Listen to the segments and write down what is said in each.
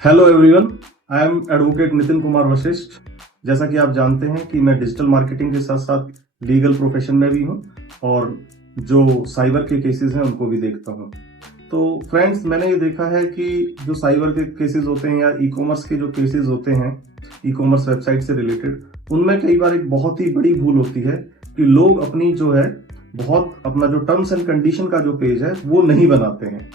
Hello everyone, I am advocate Nitin Kumar Vashishtha. जैसा कि आप जानते हैं कि मैं डिजिटल मार्केटिंग के साथ साथ लीगल प्रोफेशन में भी हूं और जो साइबर के केसेस हैं उनको भी देखता हूं। तो फ्रेंड्स, मैंने ये देखा है कि जो साइबर के केसेस होते हैं या ई कॉमर्स के जो केसेस होते हैं, ई कॉमर्स वेबसाइट से रिलेटेड, उनमें कई बार एक बहुत ही बड़ी भूल होती है कि लोग अपनी जो है अपना जो टर्म्स एंड कंडीशन का जो पेज है वो नहीं बनाते हैं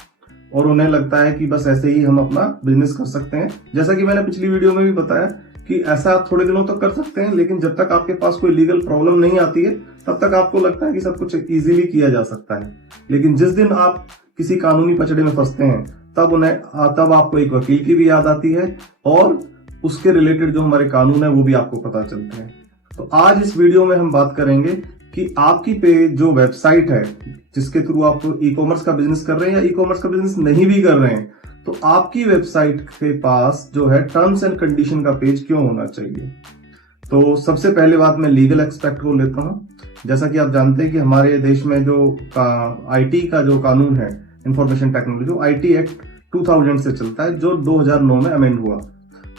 और उन्हें लगता है कि बस ऐसे ही हम अपना बिजनेस कर सकते हैं। जैसा कि मैंने पिछली वीडियो में भी बताया कि ऐसा आप थोड़े दिनों तक कर सकते हैं, लेकिन जब तक आपके पास कोई लीगल प्रॉब्लम नहीं आती है तब तक आपको लगता है कि सब कुछ इजीली किया जा सकता है। लेकिन जिस दिन आप किसी कानूनी पचड़े में फंसते हैं तब आपको एक वकील की भी याद आती है और उसके रिलेटेड जो हमारे कानून है वो भी आपको पता चलते हैं। तो आज इस वीडियो में हम बात करेंगे कि आपकी जो वेबसाइट है जिसके थ्रू आप ई कॉमर्स का बिजनेस कर रहे हैं या ई कॉमर्स का बिजनेस नहीं भी कर रहे हैं, तो आपकी वेबसाइट के पास जो है टर्म्स एंड कंडीशन का पेज क्यों होना चाहिए। तो सबसे पहले बात मैं लीगल एक्सपेक्ट को लेता हूं। जैसा कि आप जानते हैं कि हमारे देश में जो आईटी का जो कानून है, इंफॉर्मेशन टेक्नोलॉजी, जो आईटी एक्ट 2000 से चलता है, जो 2009 में अमेंड हुआ।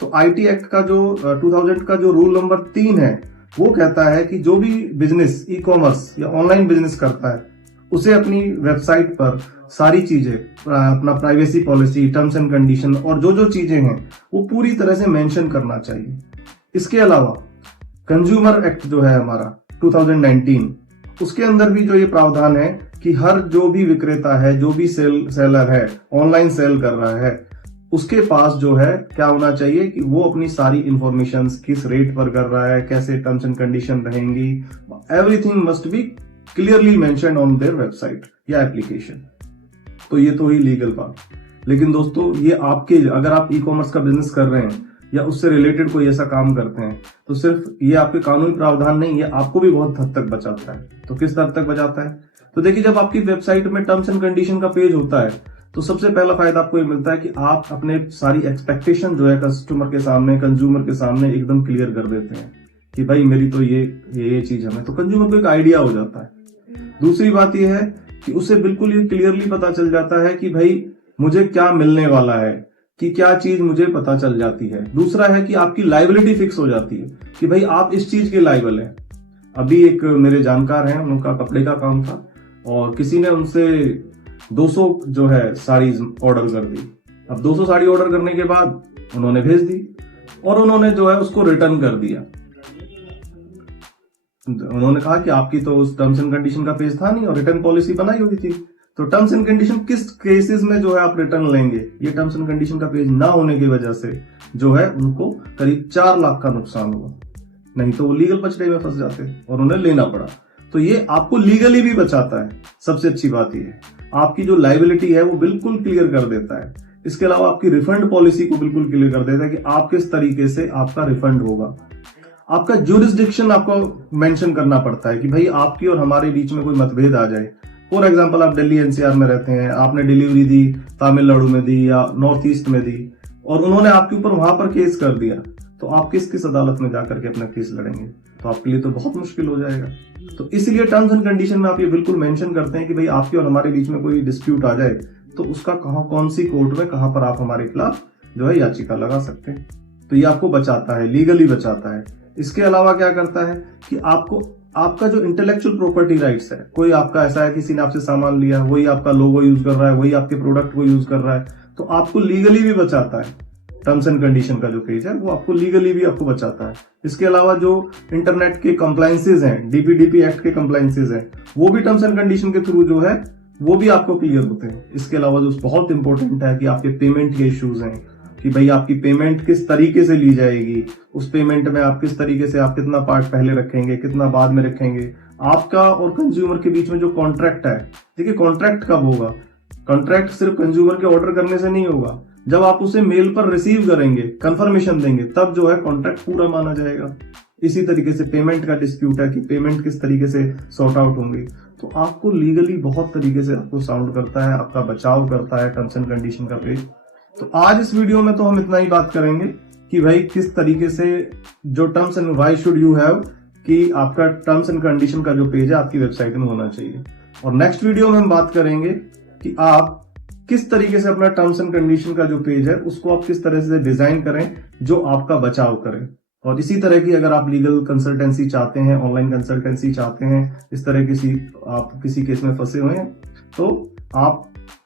तो आईटी एक्ट का जो 2000 का जो रूल नंबर 3 है वो कहता है कि जो भी बिजनेस ई कॉमर्स या ऑनलाइन बिजनेस करता है उसे अपनी वेबसाइट पर सारी चीजें, अपना privacy policy, terms and condition और जो जो चीजें हैं वो पूरी तरह से मेंशन करना चाहिए। इसके अलावा कंज्यूमर एक्ट जो है हमारा 2019, उसके अंदर भी जो ये प्रावधान है कि हर जो भी विक्रेता है, जो भी सेलर है, ऑनलाइन सेल कर रहा है, उसके पास जो है क्या होना चाहिए कि वो अपनी सारी इंफॉर्मेशन, किस रेट पर कर रहा है, कैसे टर्म्स एंड कंडीशन रहेंगी, everything must be clearly mentioned on their website या एप्लीकेशन। तो ये तो ही लीगल बात। लेकिन दोस्तों, ये अगर आप ई कॉमर्स का बिजनेस कर रहे हैं या उससे रिलेटेड कोई ऐसा काम करते हैं तो सिर्फ ये आपके कानूनी प्रावधान नहीं, ये आपको भी बहुत हद तक बचाता है। तो किस हद तक बचाता है? तो देखिए, जब आपकी वेबसाइट में टर्म्स एंड कंडीशन का पेज होता है तो सबसे पहला फायदा आपको ये मिलता है कि आप अपने सारी एक्सपेक्टेशन जो है कस्टमर के सामने, कंज्यूमर के सामने एकदम क्लियर कर देते हैं कि भाई मेरी तो ये चीज है। तो कंज्यूमर को एक आइडिया हो जाता है। दूसरी बात यह है कि उसे बिल्कुल ये क्लियरली पता चल जाता है कि भाई मुझे क्या मिलने वाला है, कि क्या चीज मुझे पता चल जाती है। दूसरा है कि आपकी लायबिलिटी फिक्स हो जाती है कि भाई आप इस चीज के लायबल हैं। अभी एक मेरे जानकार हैं, उनका कपड़े का काम था और किसी ने उनसे 200 जो है साड़ीज ऑर्डर कर दी। अब 200 साड़ी ऑर्डर करने के बाद उन्होंने भेज दी और उन्होंने जो है उसको रिटर्न कर दिया। उन्होंने कहा कि आपकी तो उस टर्म्स एंड कंडीशन का पेज था नहीं और रिटर्न पॉलिसी बनाई हुई थी। तो टर्म्स एंड कंडीशन किस केसेस में जो है आप रिटर्न लेंगे, ये टर्म्स एंड कंडीशन का पेज ना होने की वजह से जो है उनको करीब 4 लाख का नुकसान हुआ। नहीं तो वो लीगल पचड़े में फंस जाते और उन्हें लेना पड़ा। तो ये आपको लीगली भी बचाता है। सबसे अच्छी बात ये है, आपकी जो लायबिलिटी है वो बिल्कुल क्लियर कर देता है। इसके अलावा आपकी रिफंड पॉलिसी को बिल्कुल क्लियर कर देता है कि आप किस तरीके से आपका रिफंड होगा। आपका ज्यूरिसडिक्शन आपको मेंशन करना पड़ता है कि भाई आपकी और हमारे बीच में कोई मतभेद आ जाए। फॉर एग्जांपल, आप दिल्ली एनसीआर में रहते हैं, आपने डिलीवरी दी तमिलनाडु में दी या नॉर्थ ईस्ट में दी और उन्होंने आपके ऊपर वहां पर केस कर दिया, तो आप किस अदालत में जाकर के अपना केस लड़ेंगे? तो आपके लिए तो बहुत मुश्किल हो जाएगा। तो इसलिए टर्म्स एंड कंडीशन में आप ये बिल्कुल मेंशन करते हैं कि भाई आपके और हमारे बीच में कोई डिस्प्यूट आ जाए तो उसका कौन सी कोर्ट में, कहां पर आप हमारे खिलाफ जो है याचिका लगा सकते हैं। तो ये आपको बचाता है, लीगली बचाता है। इसके अलावा क्या करता है कि आपका जो इंटेलेक्चुअल प्रॉपर्टी राइट्स है, कोई आपका ऐसा है किसी ने आपसे सामान लिया, वही आपका लोगो यूज कर रहा है, वही आपके प्रोडक्ट को यूज कर रहा है, तो आपको लीगली भी बचाता है। टर्म्स एंड कंडीशन का जो पेज है वो आपको लीगली भी आपको बचाता है। इसके अलावा जो इंटरनेट के कंप्लायंसेज हैं, डीपीडीपी एक्ट के कंप्लायंसेज हैं, वो भी टर्म्स एंड कंडीशन के थ्रू जो है वो भी आपको क्लियर होते हैं। इसके अलावा जो बहुत इंपॉर्टेंट है कि आपके पेमेंट के इश्यूज हैं कि भाई आपकी पेमेंट किस तरीके से ली जाएगी, उस पेमेंट में आप किस तरीके से, आप कितना पार्ट पहले रखेंगे, कितना बाद में रखेंगे। आपका और कंज्यूमर के बीच में जो कॉन्ट्रैक्ट है, देखिए कॉन्ट्रैक्ट कब होगा? कॉन्ट्रैक्ट सिर्फ कंज्यूमर के ऑर्डर करने से नहीं होगा, जब आप उसे मेल पर रिसीव करेंगे, कंफर्मेशन देंगे, तब जो है कॉन्ट्रैक्ट पूरा माना जाएगा। इसी तरीके से पेमेंट का डिस्प्यूट है कि पेमेंट किस तरीके से सॉर्ट आउट होंगे। तो आपको लीगली बहुत तरीके से आपको साउंड करता है, आपका बचाव करता है टर्म्स एंड कंडीशन का पेज। तो आज इस वीडियो में तो हम इतना ही बात करेंगे कि भाई किस तरीके से जो terms and why should you have, कि आपका टर्म्स एंड कंडीशन का जो पेज है आपकी वेबसाइट में होना चाहिए। और नेक्स्ट वीडियो में हम बात करेंगे कि आप किस तरीके से अपना टर्म्स एंड कंडीशन का जो पेज है उसको आप किस तरह से डिजाइन करें जो आपका बचाव करे। और इसी तरह की अगर आप लीगल कंसल्टेंसी चाहते हैं, ऑनलाइन कंसल्टेंसी चाहते हैं, इस तरह आप किसी केस में फंसे हुए हैं, तो आप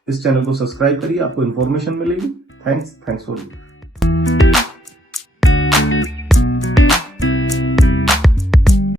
इस चैनल को सब्सक्राइब करिए, आपको इन्फॉर्मेशन मिलेगी। Thanks for